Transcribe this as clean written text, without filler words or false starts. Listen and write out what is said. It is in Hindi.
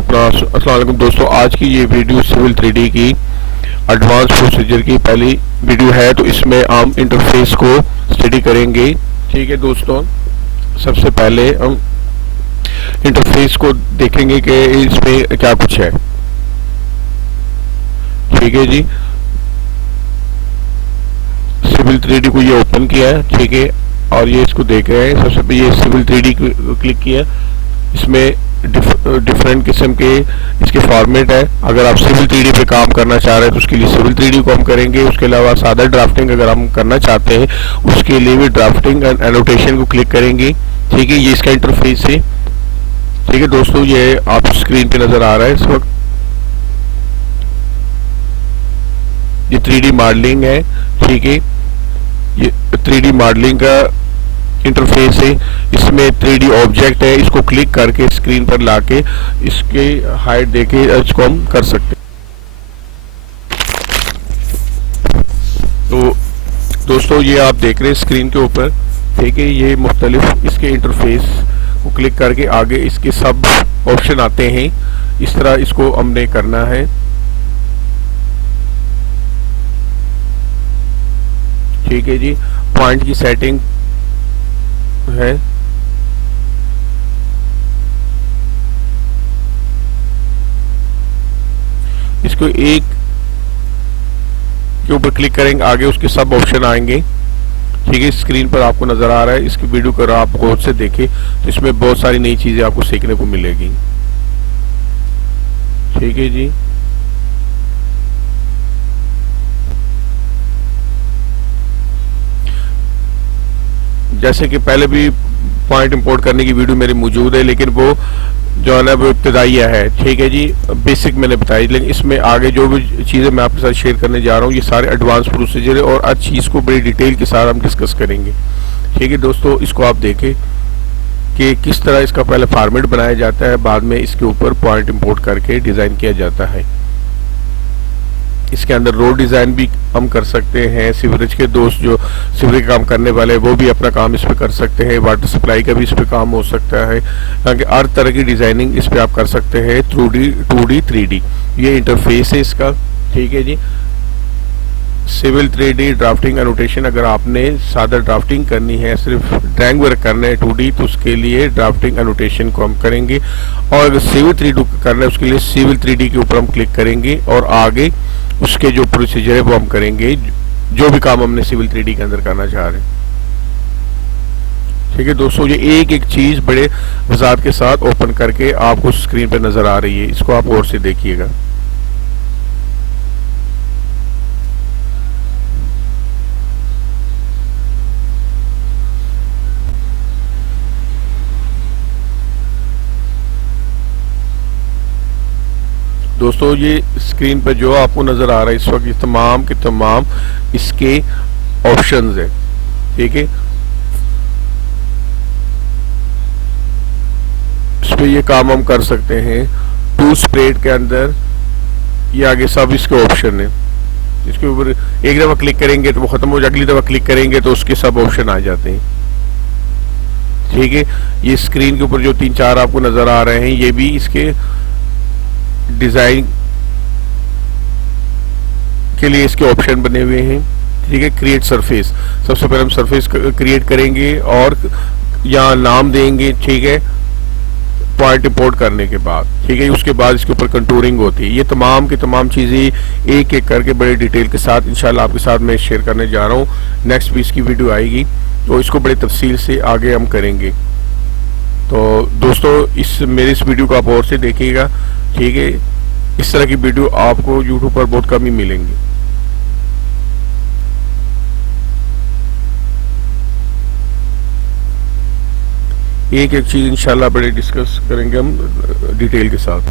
अस्सलाम वालेकुम दोस्तों, आज की ये वीडियो सिविल 3D की एडवांस प्रोसीजर की पहली वीडियो है। तो इसमें हम इंटरफेस को स्टडी करेंगे। ठीक है दोस्तों, सबसे पहले हम इंटरफेस को देखेंगे कि इसमें क्या कुछ है। ठीक है जी, सिविल 3D को ये ओपन किया है। ठीक है, और ये इसको देख रहे हैं। सबसे पहले ये सिविल 3D को क्लिक किया। इसमें डिफरेंट किस्म के इसके फॉर्मेट है। अगर आप सिविल 3D पे काम करना चाह रहे हैं तो उसके लिए सिविल 3D को हम करेंगे। उसके अलावा सादा ड्राफ्टिंग अगर हम करना चाहते हैं उसके लिए भी ड्राफ्टिंग एंड एनोटेशन को क्लिक करेंगे। ठीक है, ये इसका इंटरफेस है। ठीक है दोस्तों, ये आप स्क्रीन पे नजर आ रहा है इस वक्त। ये 3D मॉडलिंग है। ठीक है, ये 3D मॉडलिंग का इंटरफेस है। इसमें 3D ऑब्जेक्ट है, इसको क्लिक करके स्क्रीन पर लाके इसके हाइट देके इसको हम कर सकते हैं। तो दोस्तों, ये आप देख रहे हैं स्क्रीन के ऊपर। ठीक है, ये मुख्तलिफ इसके इंटरफेस को क्लिक करके आगे इसके सब ऑप्शन आते हैं। इस तरह इसको हमने करना है। ठीक है जी, पॉइंट की सेटिंग है। इसको एक के ऊपर क्लिक करेंगे, आगे उसके सब ऑप्शन आएंगे। ठीक है, स्क्रीन पर आपको नजर आ रहा है। इसकी वीडियो कर आप गौर से देखें तो इसमें बहुत सारी नई चीजें आपको सीखने को मिलेगी। ठीक है जी, जैसे कि पहले भी पॉइंट इंपोर्ट करने की वीडियो मेरी मौजूद है, लेकिन वो जो है ना वो इब्तदाइया है। ठीक है जी, बेसिक मैंने बताई, लेकिन इसमें आगे जो भी चीज़ें मैं आपके साथ शेयर करने जा रहा हूँ ये सारे एडवांस प्रोसीजर है और आज चीज़ को बड़ी डिटेल के साथ हम डिस्कस करेंगे। ठीक है दोस्तों, इसको आप देखें कि किस तरह इसका पहले फॉर्मेट बनाया जाता है, बाद में इसके ऊपर पॉइंट इंपोर्ट करके डिज़ाइन किया जाता है। इसके अंदर रोड डिज़ाइन भी हम कर सकते हैं। सीवरेज के दोस्त जो सीवरेज का काम करने वाले हैं वो भी अपना काम इस पे कर सकते हैं। वाटर सप्लाई का भी इस पे काम हो सकता है, ताकि हर तरह की डिज़ाइनिंग इस पे आप कर सकते हैं। 2D 3D ये इंटरफेस है इसका। ठीक है जी, सिविल 3D ड्राफ्टिंग एनोटेशन, अगर आपने सादा ड्राफ्टिंग करनी है, सिर्फ ड्राइंग वर्क करना है 2D, तो उसके लिए ड्राफ्टिंग एनोटेशन को हम करेंगे। और अगर सिविल 3D करना है उसके लिए सिविल 3D के ऊपर हम क्लिक करेंगे और आगे उसके जो प्रोसीजर है वो हम करेंगे, जो भी काम हमने सिविल 3D के अंदर करना चाह रहे हैं। ठीक है दोस्तों, ये एक एक चीज बड़े वजाहत के साथ ओपन करके आपको स्क्रीन पे नजर आ रही है। इसको आप और से देखिएगा। दोस्तों, ये स्क्रीन पर जो आपको नजर आ रहा है इस वक्त, ये तमाम के तमाम इसके ऑप्शंस है। ठीक है, इस पे ये काम हम कर सकते हैं। टू स्प्रेड के अंदर ये आगे सब इसके ऑप्शन है। इसके ऊपर एक दफा क्लिक करेंगे तो वो खत्म हो जाए, अगली दफा क्लिक करेंगे तो उसके सब ऑप्शन आ जाते हैं। ठीक है, ये स्क्रीन के ऊपर जो 3-4 आपको नजर आ रहे हैं ये भी इसके डिजाइन के लिए इसके ऑप्शन बने हुए हैं। ठीक है, क्रिएट सरफेस, सबसे पहले हम सरफेस क्रिएट करेंगे और यहाँ नाम देंगे। ठीक है, पॉइंट इंपोर्ट करने के बाद। ठीक है, उसके बाद इसके ऊपर कंटूरिंग होती है। ये तमाम की तमाम चीज़ें एक एक करके बड़े डिटेल के साथ इंशाल्लाह आपके साथ मैं शेयर करने जा रहा हूँ। नेक्स्ट भी इसकी वीडियो आएगी तो इसको बड़े तफसील से आगे हम करेंगे। तो दोस्तों, इस मेरे इस वीडियो को आप और से देखिएगा। ठीक है, इस तरह की वीडियो आपको यूट्यूब पर बहुत कम ही मिलेंगी। एक एक चीज इंशाल्लाह बड़े डिस्कस करेंगे हम डिटेल के साथ।